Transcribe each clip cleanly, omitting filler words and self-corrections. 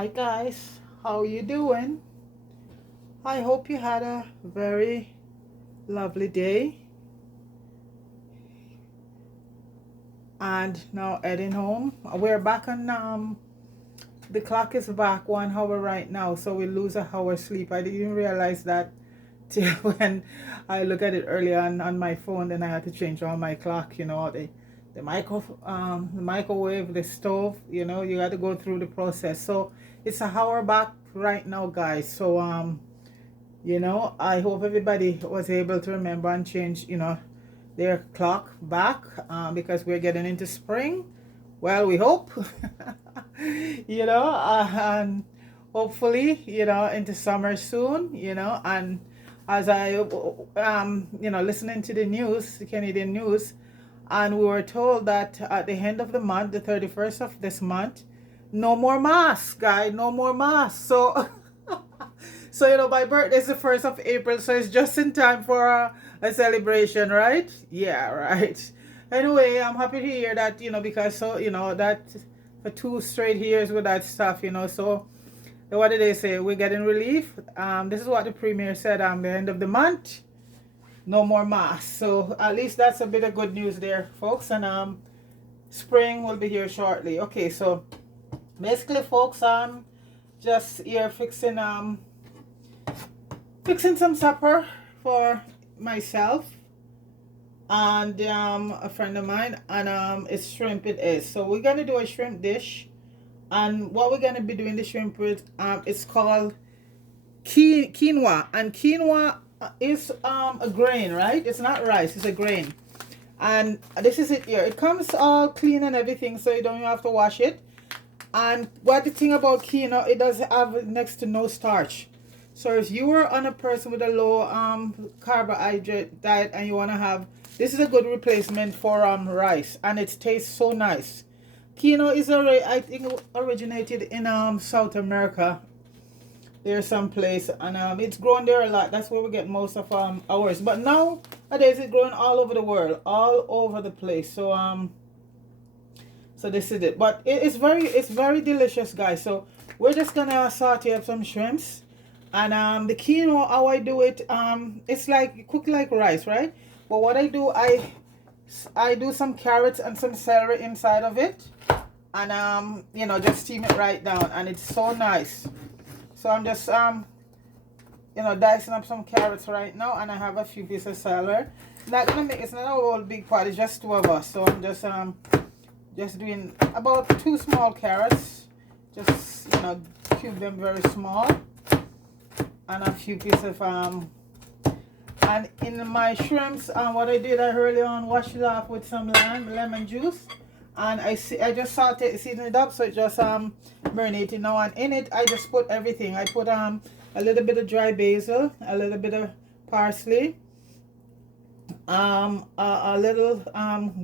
Hi guys, how you doing? I hope you had a very lovely day and now heading home. We're back on the clock is back 1 hour right now, so we lose a hour sleep. I didn't realize that till when I look at it earlier on my phone. Then I had to change all my clock, the microwave, the stove, you got to go through the process. So it's a hour back right now, guys. So I hope everybody was able to remember and change, their clock back, because we're getting into spring. Well, we hope, and hopefully, into summer soon, and as I, listening to the news, the Canadian news, and we were told that at the end of the month, the 31st of this month, no more masks, guys, no more masks. So, so my birthday is the 1st of April, so it's just in time for a celebration, right? Yeah, right. Anyway, I'm happy to hear that, because so, that for 2 straight years with that stuff, so what did they say? We're getting relief. This is what the premier said, the end of the month, no more masks. So at least that's a bit of good news there, folks. And spring will be here shortly. Okay, so basically, folks, just here fixing some supper for myself and a friend of mine, and it's shrimp it is. So we're gonna do a shrimp dish, and what we're gonna be doing the shrimp with, it's called quinoa, and quinoa is a grain, right? It's not rice, it's a grain. And this is it here. It comes all clean and everything, so you don't even have to wash it. And what the thing about quinoa, it does have next to no starch. So if you are on a person with a low carbohydrate diet and you want to have, this is a good replacement for rice, and it tastes so nice. Quinoa is already, I think, originated in South America. There's some place, and it's grown there a lot. That's where we get most of ours. But nowadays it's growing all over the world, all over the place. So so this is it. But it's very delicious, guys. So we're just gonna saute up some shrimps. And the quinoa, how I do it, it's like cook like rice, right? But what I do, I do some carrots and some celery inside of it, and just steam it right down, and it's so nice. So I'm just dicing up some carrots right now, and I have a few pieces of celery. Not gonna make, it's not a whole big pot, it's just two of us. So I'm just doing about 2 small carrots, just cube them very small, and a few pieces of and in my shrimps, what I did, I early on washed it off with some lemon juice, and I just season it up, so it just marinated now. And in it I just put everything. I put a little bit of dry basil, a little bit of parsley, a little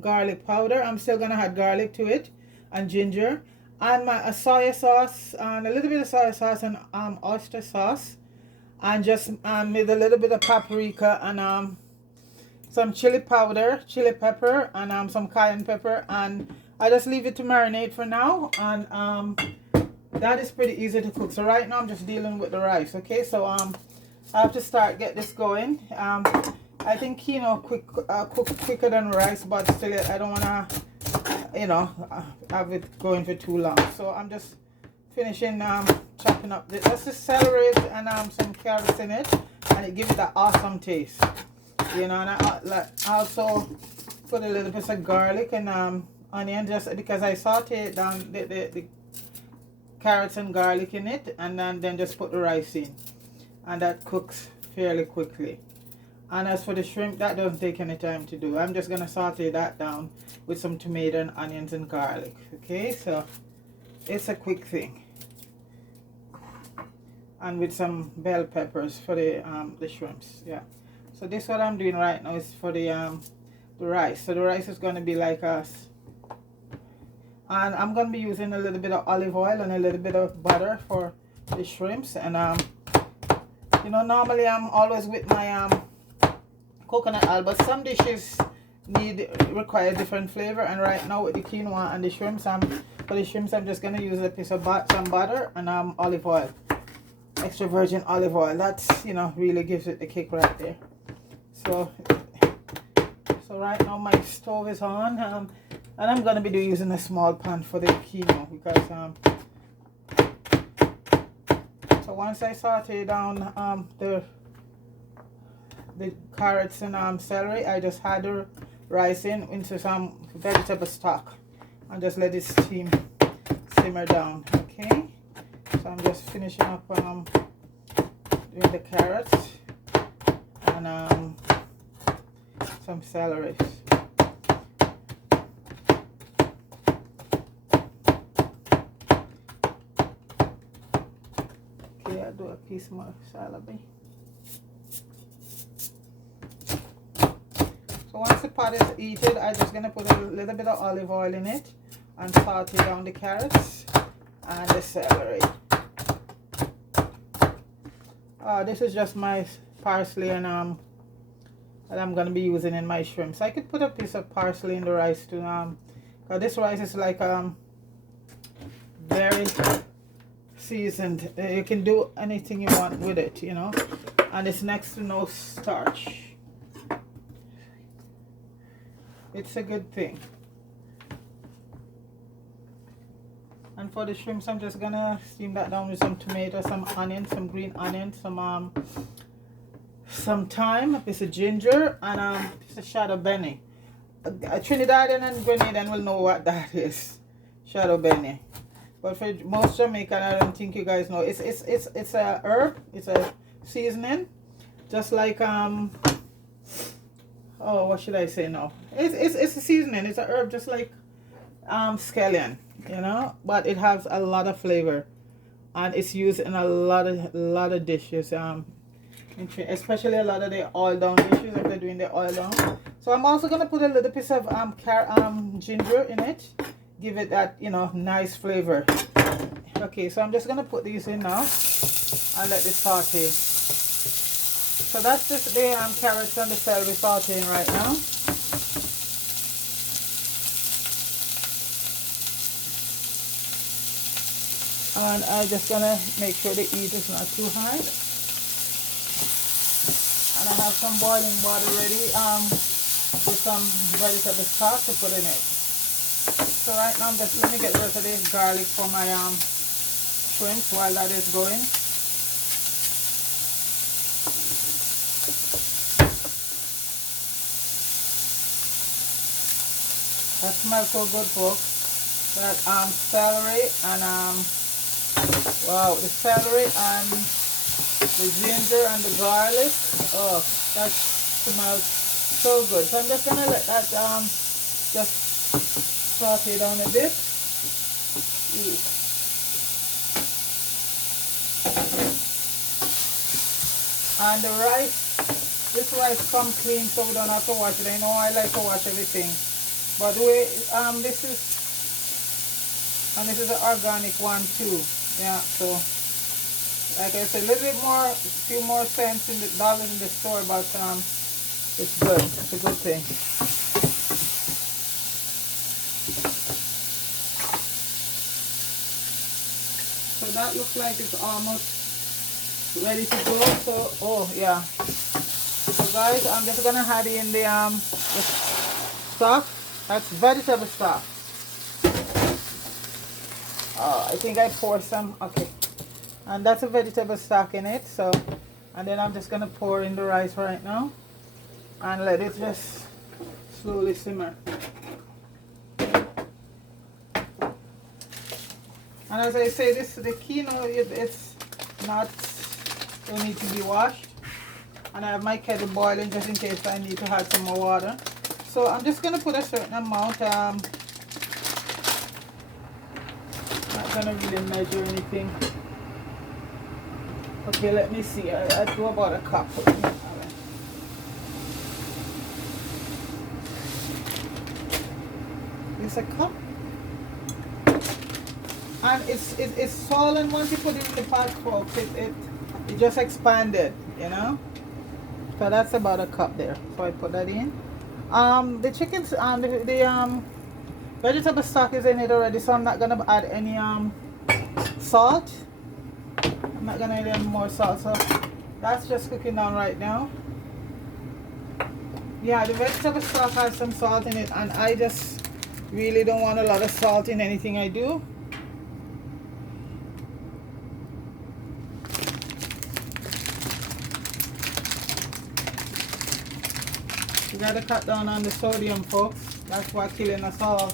garlic powder. I'm still gonna add garlic to it, and ginger, and a soy sauce, and a little bit of soy sauce, and oyster sauce, and just with a little bit of paprika, and some chili powder, chili pepper, and some cayenne pepper. And I just leave it to marinate for now, and that is pretty easy to cook. So right now I'm just dealing with the rice. Okay, so I have to get this going. I think cook quicker than rice, but still I don't want to have it going for too long. So I'm just finishing chopping up that's the celery and some carrots in it, and it gives it an awesome taste, and I also put a little bit of garlic and onion, just because I saute down the carrots and garlic in it, and then just put the rice in, and that cooks fairly quickly. And as for the shrimp, that doesn't take any time to do. I'm just gonna saute that down with some tomato and onions and garlic. Okay, so it's a quick thing, and with some bell peppers for the shrimps. Yeah, so this what I'm doing right now is for the rice. So the rice is going to be like us, and I'm going to be using a little bit of olive oil and a little bit of butter for the shrimps. And normally I'm always with my coconut oil, but some dishes require different flavor. And right now with the quinoa and the shrimps, for the shrimps I'm just gonna use a piece of some butter and olive oil, extra virgin olive oil. That's, you know, really gives it the kick right there. So right now my stove is on, and I'm gonna be using a small pan for the quinoa because so once I saute down the carrots and celery, I just add the rice into some vegetable stock and just let it simmer down. Okay, so I'm just finishing up doing the carrots and some celery. Okay, I'll do a piece more celery. So once the pot is heated, I'm just gonna put a little bit of olive oil in it and saute down the carrots and the celery. This is just my parsley and that I'm gonna be using in my shrimps. I could put a piece of parsley in the rice too, because this rice is like very seasoned. You can do anything you want with it, you know, and it's next to no starch. It's a good thing. And for the shrimps, I'm just gonna steam that down with some tomato, some onion, some green onion, some thyme, a piece of ginger, and a piece of shadow benny. Trinidadian and Grenadian will know what that is, shadow benny. But for most Jamaican, I don't think you guys know. It's a herb. It's a seasoning, just like oh, what should I say now? It's a seasoning. It's a herb, just like scallion, you know. But it has a lot of flavor, and it's used in a lot of dishes. Especially a lot of the oil down dishes if they're doing the oil down. So I'm also gonna put a little piece of ginger in it, give it that, you know, nice flavor. Okay, so I'm just gonna put these in now and let this saute. So that's just the carrots and the celery sauteing right now. And I'm just gonna make sure the heat is not too high. And I have some boiling water ready with some vegetable stock to put in it. So right now let me get rid of the garlic for my shrimp while that is going. That smells so good, folks. That celery and wow, the celery and the ginger and the garlic. Oh, that smells so good. So I'm just gonna let that just saute down a bit. And the rice, this rice comes clean, so we don't have to wash it. I know I like to wash everything, but the way this is an organic one too. Yeah, so like I said, a little bit more, a few more cents in the dollars in the store, but it's good. It's a good thing. So that looks like it's almost ready to go. So oh yeah. So guys, I'm just gonna add in the stock. That's vegetable stock. I think I poured some. Okay, and that's a vegetable stock in it. So, and then I'm just gonna pour in the rice right now and let it just slowly simmer. And as I say, the quinoa, it's not, don't need to be washed. And I have my kettle boiling just in case I need to add some more water. So I'm just gonna put a certain amount. Not gonna really measure anything. Okay, let me see. I do about a cup. It's a cup. And it's swollen once you put it in the pot, folks. It just expanded, you know. So that's about a cup there. So I put that in. The chickens and the vegetable stock is in it already, so I'm not gonna add any salt. I'm not gonna add any more salt, so that's just cooking down right now. Yeah, the vegetable stock has some salt in it, and I just really don't want a lot of salt in anything I do. You gotta cut down on the sodium, folks. That's what's killing us all.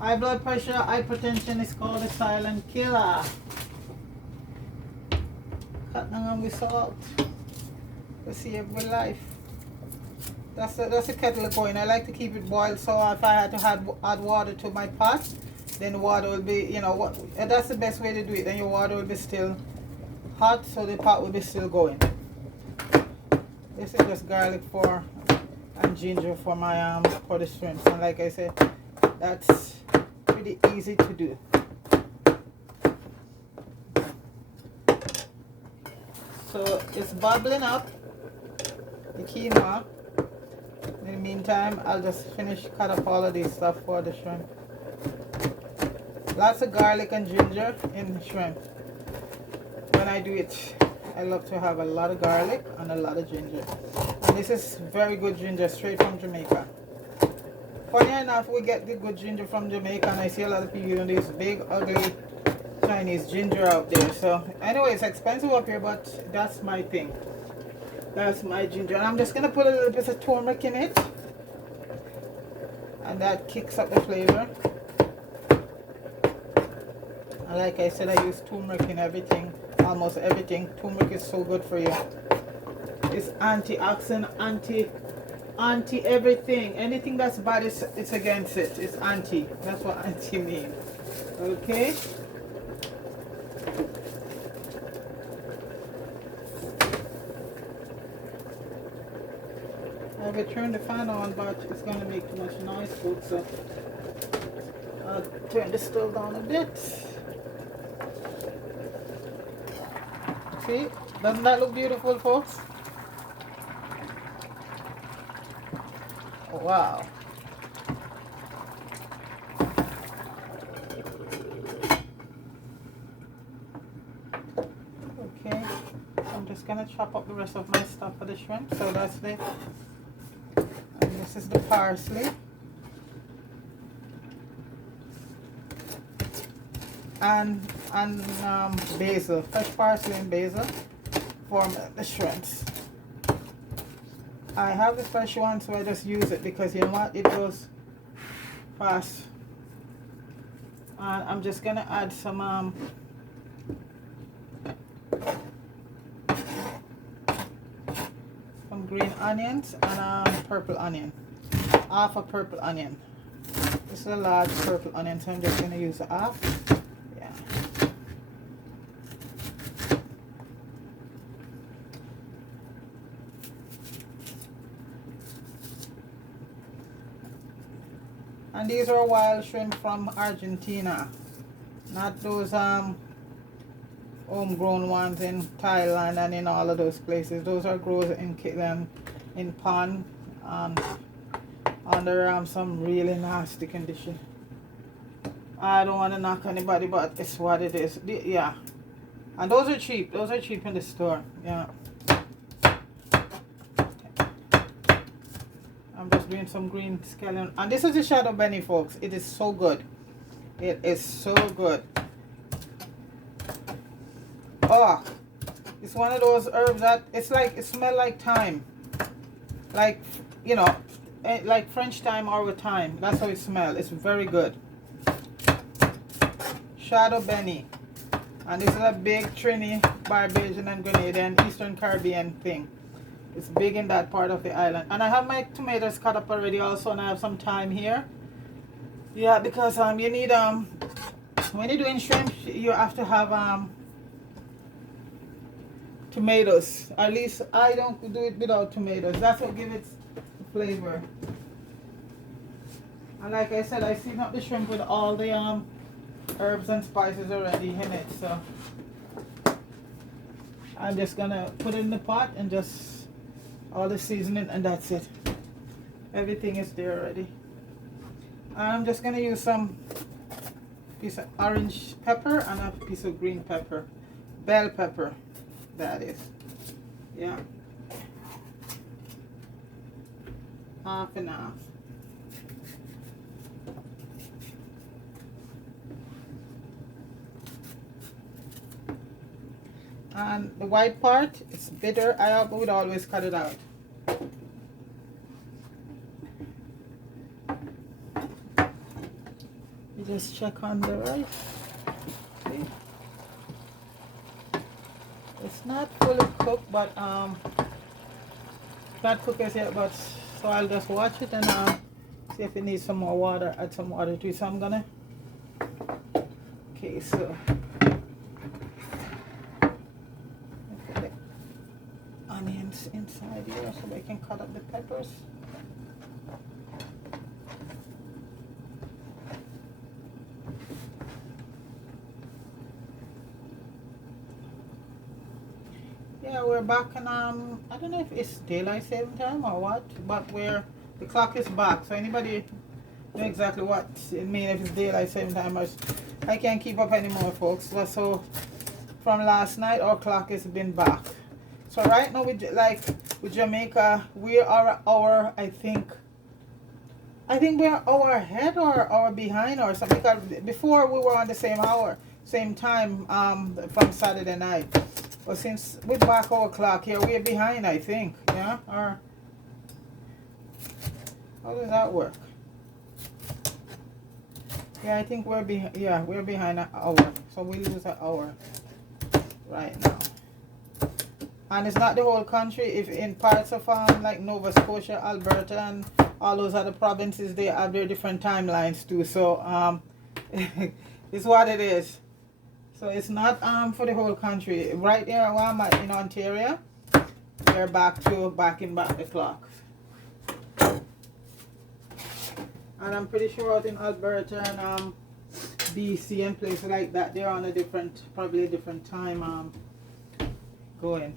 High blood pressure, hypertension is called a silent killer. Cut down on the salt to save my life. That's a kettle going. I like to keep it boiled, so if I had to add water to my pot, then the water will be, you know, what that's the best way to do it. Then your water will be still hot, so the pot will be still going. This is just garlic for and ginger for my for the shrimps, and like I said, that's pretty easy to do. So it's bubbling up, the quinoa. In the meantime, I'll just cut up all of this stuff for the shrimp. Lots of garlic and ginger in the shrimp. When I do it, I love to have a lot of garlic and a lot of ginger. And this is very good ginger, straight from Jamaica. Funny enough, we get the good ginger from Jamaica, and I see a lot of people using this big, ugly Chinese ginger out there. So anyway, it's expensive up here, but that's my thing. That's my ginger. And I'm just going to put a little bit of turmeric in it. And that kicks up the flavor. And like I said, I use turmeric in everything. Almost everything. Turmeric is so good for you. It's antioxidant, anti everything. Anything that's bad, it's against it. It's anti. That's what anti means. Okay? I will turn the fan on, but it's going to make too much noise, folks, so I'll turn the stove down a bit. See? Doesn't that look beautiful, folks? Oh, wow. Okay, I'm just going to chop up the rest of my stuff for the shrimp. So that's it. And this is the parsley. And basil, fresh parsley and basil for the shrimps. I have the fresh one, so I just use it because you know what, it goes fast. And I'm just gonna add some green onions and purple onion, half a purple onion. This is a large purple onion, so I'm just gonna use half. Yeah. And these are wild shrimp from Argentina, not those homegrown ones in Thailand and in all of those places. Those are grown in pond under some really nasty condition. I don't want to knock anybody, but it's what it is. Yeah, and those are cheap. Those are cheap in the store. Yeah. I'm just doing some green scallion. And this is the shadow benny, folks. It is so good. It is so good. Oh, it's one of those herbs that it's like, it smells like thyme. Like, you know, like French thyme or thyme. That's how it smells. It's very good. Shadow benny. And this is a big Trini, Barbadian and Grenadian, Eastern Caribbean thing. It's big in that part of the island. And I have my tomatoes cut up already also, and I have some thyme here. Yeah, because you need when you're doing shrimp, you have to have tomatoes. At least I don't do it without tomatoes. That's what gives it flavor. And like I said, I season up the shrimp with all the herbs and spices already in it. So I'm just gonna put it in the pot and just all the seasoning, and that's it. Everything is there already. I'm just gonna use some piece of orange pepper and a piece of green pepper. Bell pepper, that is. Yeah. Half and half. And the white part, it's bitter. I would always cut it out. You just check on the rice. See? It's not fully cooked, but not cooked as yet. But so I'll just watch it and see if it needs some more water. Add some water to it. So I'm gonna. Okay, so. Onions inside here so they can cut up the peppers. Yeah, we're back and I don't know if it's daylight saving time or what, but the clock is back. So anybody know exactly what it means if it's daylight saving time? I can't keep up anymore, folks. So from last night, our clock has been back. So right now, with Jamaica, we are I think we're an hour ahead or hour behind or something. Because before we were on the same time from Saturday night. But since we're back our clock here, we're behind, I think. Yeah? Or how does that work? Yeah, I think we're behind. Yeah, we're behind an hour. So we lose an hour right now. And it's not the whole country. If in parts of like Nova Scotia, Alberta, and all those other provinces, they have their different timelines too. So it's what it is. So it's not for the whole country. Right there where I'm at in Ontario, we're back in the clock. And I'm pretty sure out in Alberta and BC and places like that, they're on probably a different time going.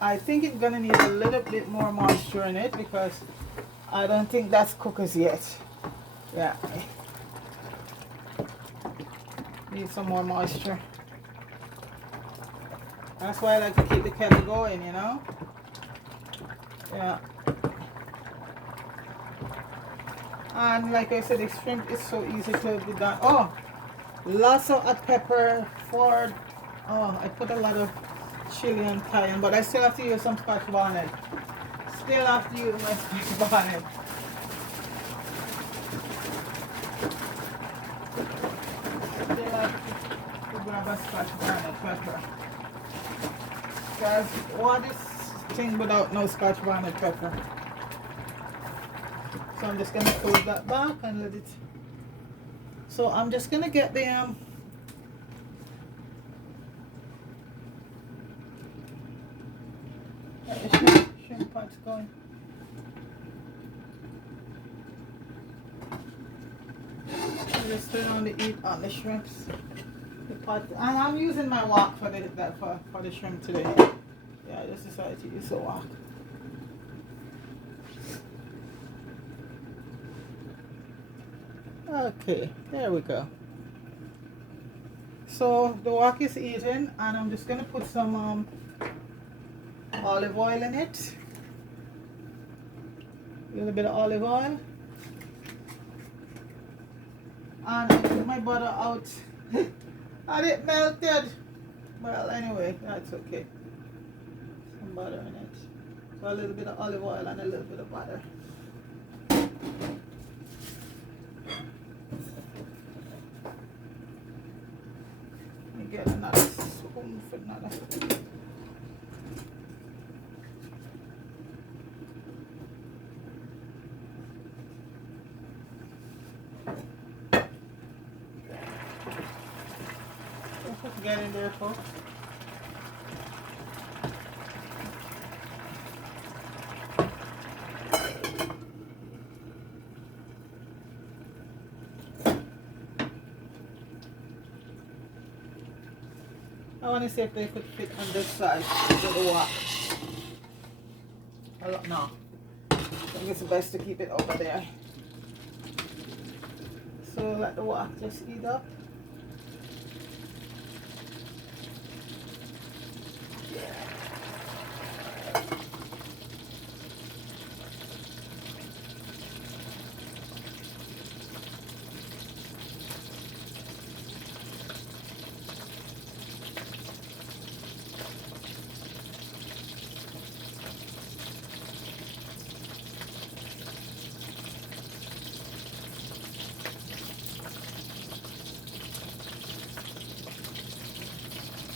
I think it's gonna need a little bit more moisture in it because I don't think that's cooked as yet. Yeah. Need some more moisture. That's why I like to keep the kettle going, you know? Yeah. And like I said, the shrimp is so easy to be done. Oh, lots of pepper for, I put a lot of chili and cayenne, but I still have to use some Scotch bonnet. Still have to use my Scotch bonnet. Still have to grab a Scotch bonnet pepper. Because what is thing without no Scotch bonnet pepper? So I'm just gonna close that back and let it. So I'm just gonna get the shrimp pot's going. Just turn on the heat on the shrimps. The pot, and I'm using my wok for the shrimp today. Yeah, I just decided to use the wok. Okay, there we go. So the wok is eaten, and I'm just gonna put some olive oil in it. A little bit of olive oil. And I took my butter out and it melted. Well, anyway, that's okay. Some butter in it. So a little bit of olive oil and a little bit of butter. Let me get another spoon for another. Get in there, folks. I want to see if they could fit on this side with the wok. No. So think it's best to keep it over there. So let the water just heat up.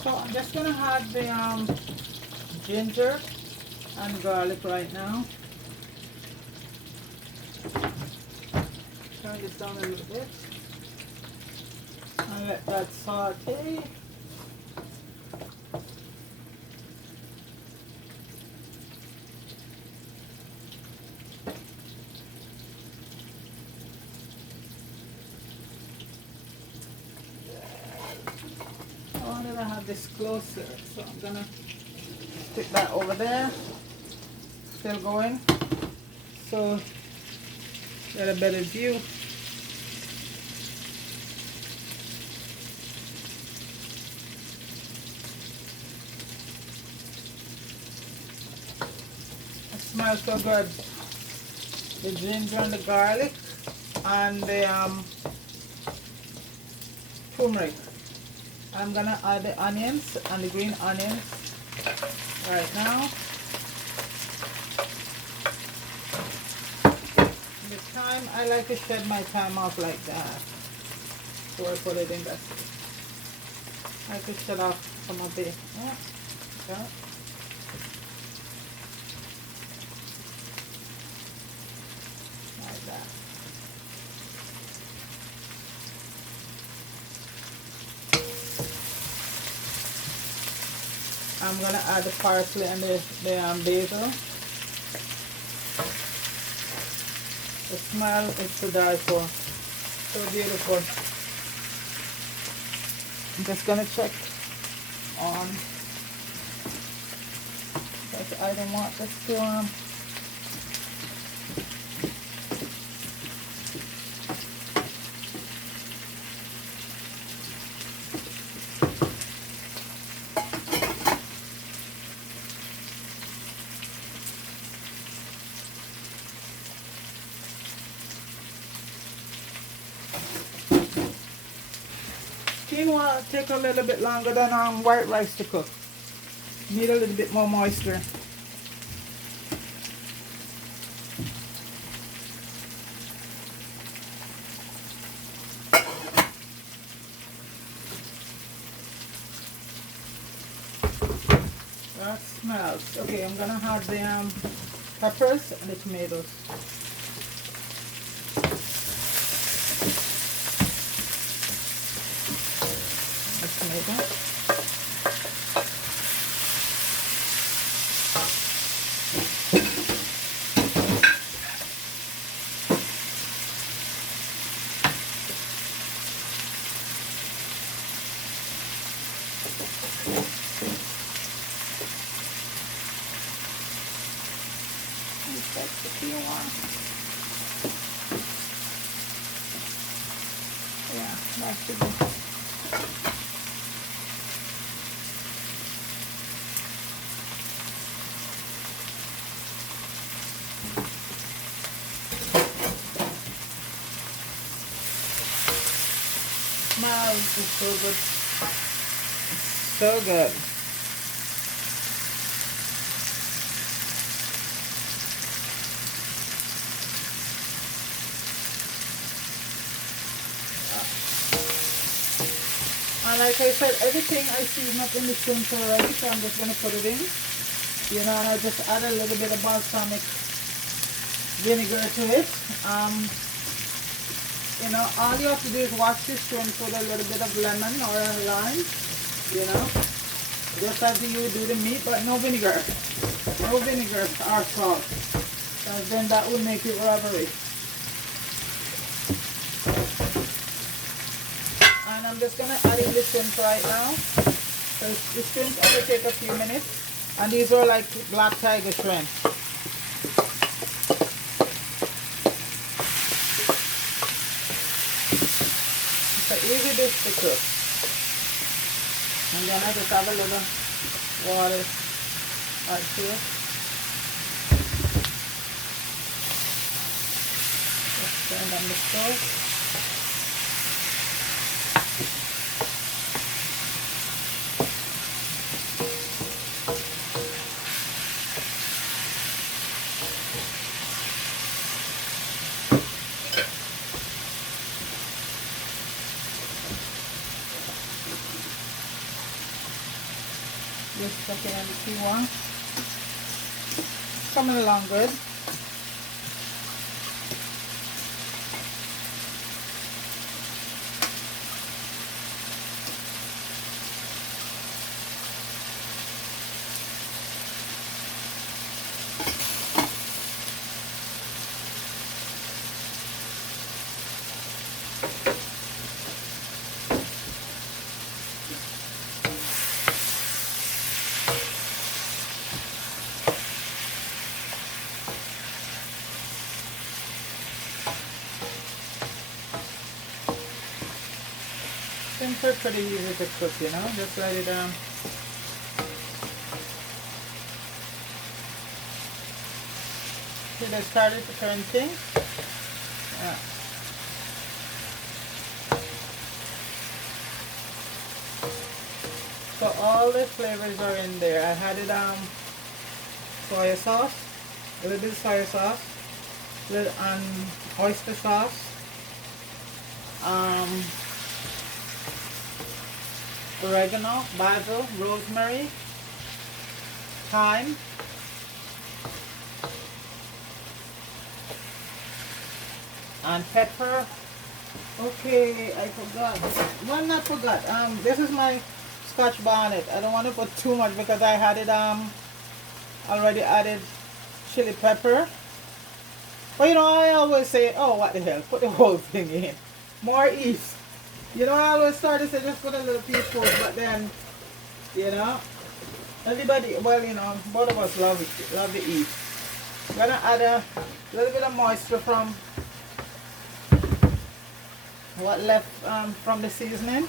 So I'm just gonna add the ginger and garlic right now. Turn this down a little bit and let that saute. I wanted to have this closer, so I'm gonna stick that over there. Still going, so get a better view. It smells so good. The ginger and the garlic and the turmeric. I'm gonna add the onions and the green onions right now. The thyme, I like to shed my thyme off like that. So I put it in that. I like to shed off some of it. Yeah. Like that. I'm gonna add the parsley and the basil. The smell is to die for. So beautiful. I'm just gonna check on because I don't want this to quinoa take a little bit longer than white rice to cook. Need a little bit more moisture. That smells. Okay, I'm gonna add the peppers and the tomatoes. Tomato. That's the quinoa. Yeah, that should be. Smells is so good. So good. And like I said, everything I season up in the shrimp already, so I'm just going to put it in. You know, and I'll just add a little bit of balsamic vinegar to it. You know, all you have to do is wash the shrimp with a little bit of lemon or a lime, you know, just as you do the meat, but no vinegar. No vinegar or salt, because then that will make it rubbery. And I'm just going to add in the shrimp right now. So the shrimp only take a few minutes. And these are like black tiger shrimp. It's an easy dish to cook. And then I just have a little water right here. Just turn on the stove. Just checking on the quinoa. Coming along good. Simple, pretty easy to cook, you know. Just let it see, they started to turn pink. Yeah. So all the flavors are in there. I had it soy sauce, a little bit of soy sauce, little oyster sauce, oregano, basil, rosemary, thyme, and pepper. Okay, I forgot. One I forgot. This is my Scotch bonnet. I don't want to put too much because I had it already added chili pepper. But you know, I always say, oh, what the hell, put the whole thing in. More ease. You know, I always start to say just put a little teaspoon, but then, you know, everybody, well, you know, both of us love to eat. I'm gonna add a little bit of moisture from what left from the seasoning.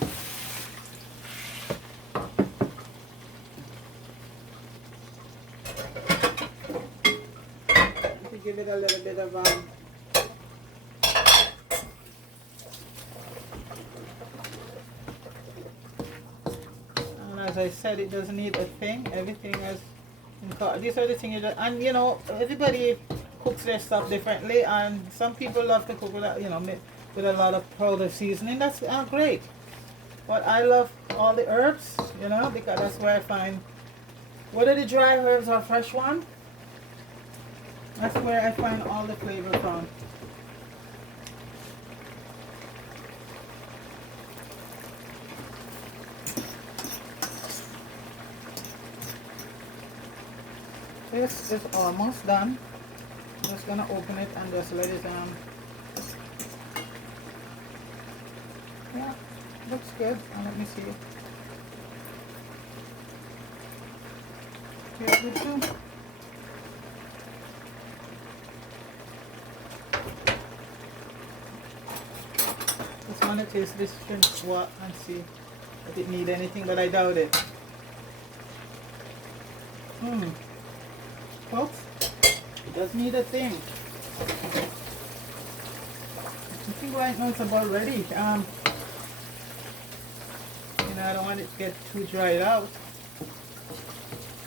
To give it a little bit of and as I said, it doesn't need a thing. Everything is these are the things and you know, everybody cooks their stuff differently, and some people love to cook with you know, with a lot of powder seasoning. That's great, but I love all the herbs, you know, because that's where I find whether the dry herbs or fresh one. That's where I find all the flavor from. This is almost done. I'm just gonna open it and just let it yeah, looks good. Let me see. Here's the two. Just want to taste this shrimp what and see if it need anything, but I doubt it. Folks, it does need a thing. I think right now it's about ready. You know, I don't want it to get too dried out.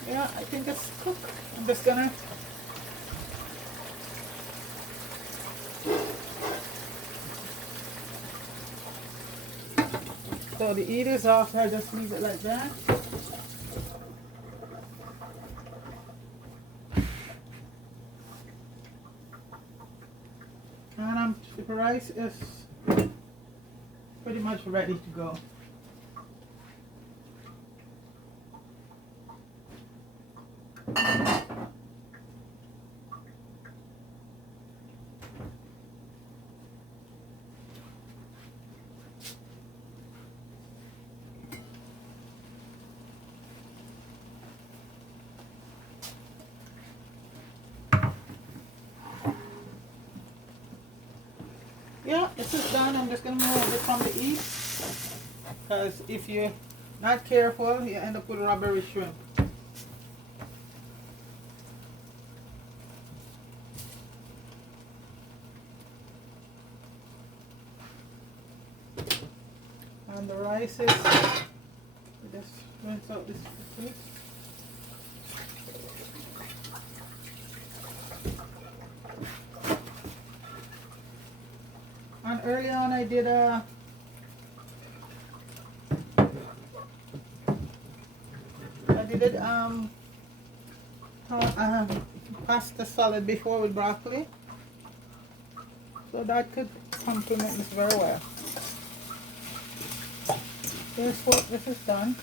Yeah, I think it's cooked. I'm just gonna so the heat is off. I just leave it like that. And the rice is pretty much ready to go. Yeah, this is done. I'm just going to move it from the east. because if you're not careful, you end up with rubbery shrimp. And the rice is, just rinse out this quickly. And early on I did pasta salad before with broccoli, so that could complement this very well. Here's what this is done.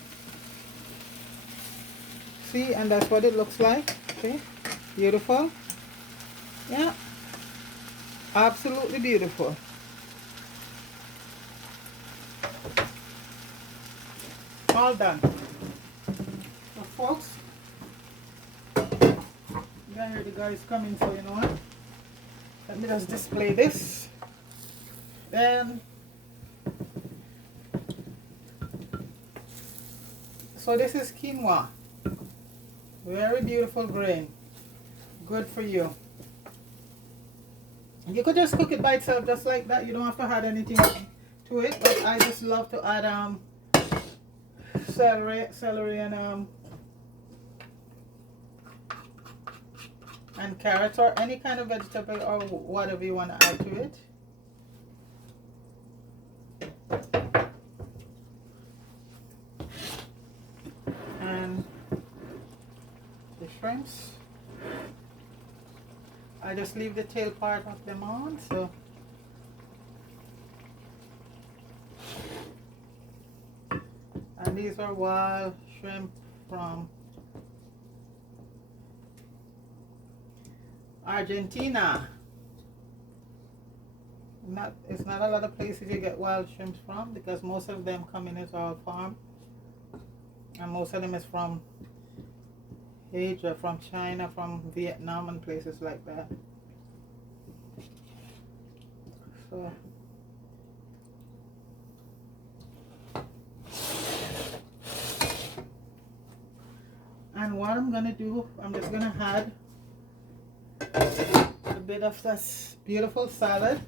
See, and that's what it looks like. See, beautiful. Yeah, absolutely beautiful. All done. So folks, I hear the guys coming, so you know what? Let me just display this. Then, so this is quinoa. Very beautiful grain. Good for you. You could just cook it by itself just like that. You don't have to add anything to it. But I just love to add celery and carrots or any kind of vegetable or whatever you want to add to it. And the shrimps, I just leave the tail part of them on, so and these are wild shrimp from Argentina. It's not a lot of places you get wild shrimps from, because most of them come in as all farm, and most of them is from Asia, from China, from Vietnam and places like that. So and what I'm gonna do, I'm just gonna add a bit of this beautiful salad.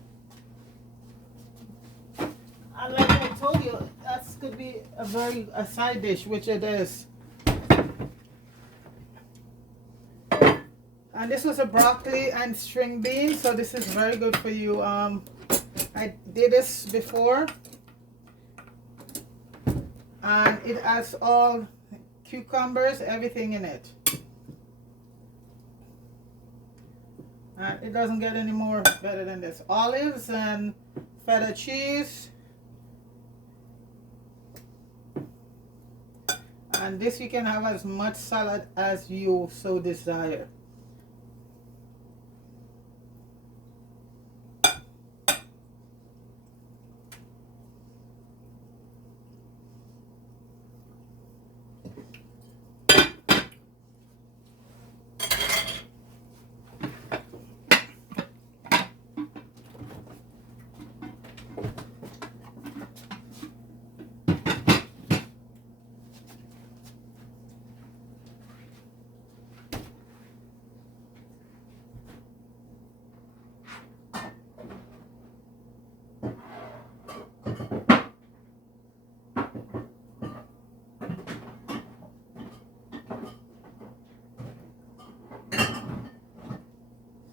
And like I told you, that could be a side dish, which it is. And this was a broccoli and string beans, so this is very good for you. I did this before, and it has all cucumbers, everything in it. And it doesn't get any more better than this. Olives and feta cheese. And this you can have as much salad as you so desire.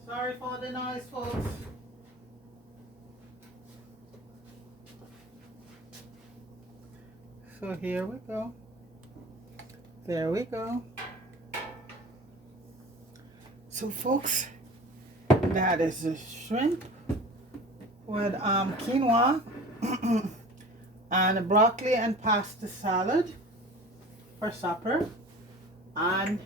Sorry for the noise, folks. So here we go. There we go. So folks, that is the shrimp with quinoa and broccoli and pasta salad for supper. And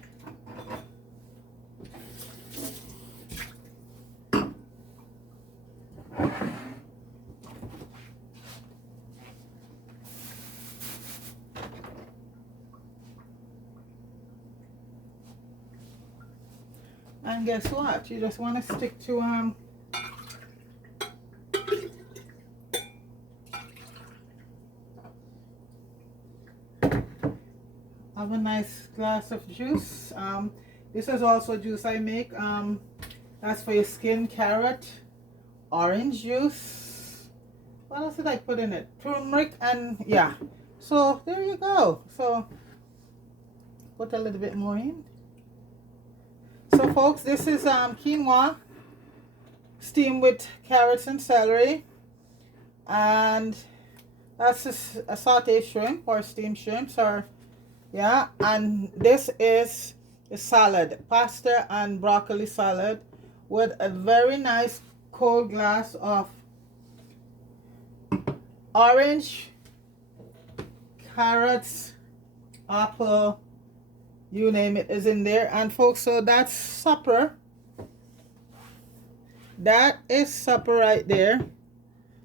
guess what? You just want to stick to have a nice glass of juice. This is also juice I make. That's for your skin. Carrot, orange juice. What else did I put in it? Turmeric and yeah. So there you go. So put a little bit more in. So folks, this is quinoa steamed with carrots and celery, and that's a sauteed shrimp or steamed shrimps, or yeah. And this is a salad, pasta and broccoli salad, with a very nice cold glass of orange, carrots, apple, you name it is in there. And folks, so that's supper. That is supper right there.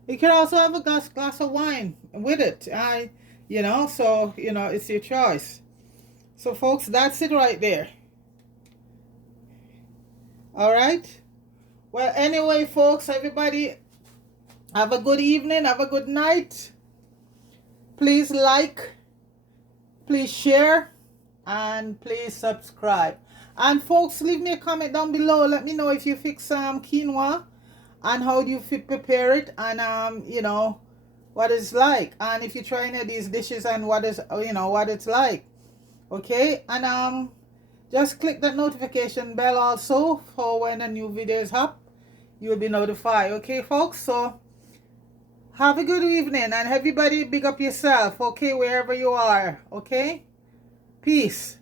You can also have a glass of wine with it. So it's your choice. So folks, that's it right there. All right. Well, anyway, folks, everybody have a good evening, have a good night. Please like, please share, and please subscribe. And folks, leave me a comment down below. Let me know if you fix quinoa and how do you prepare it, and what it's like, and if you try any of these dishes and what it's like. Okay, and just click that notification bell also for when a new video is up. You will be notified. Okay, folks. So have a good evening, and everybody big up yourself. Okay, wherever you are. Okay, peace.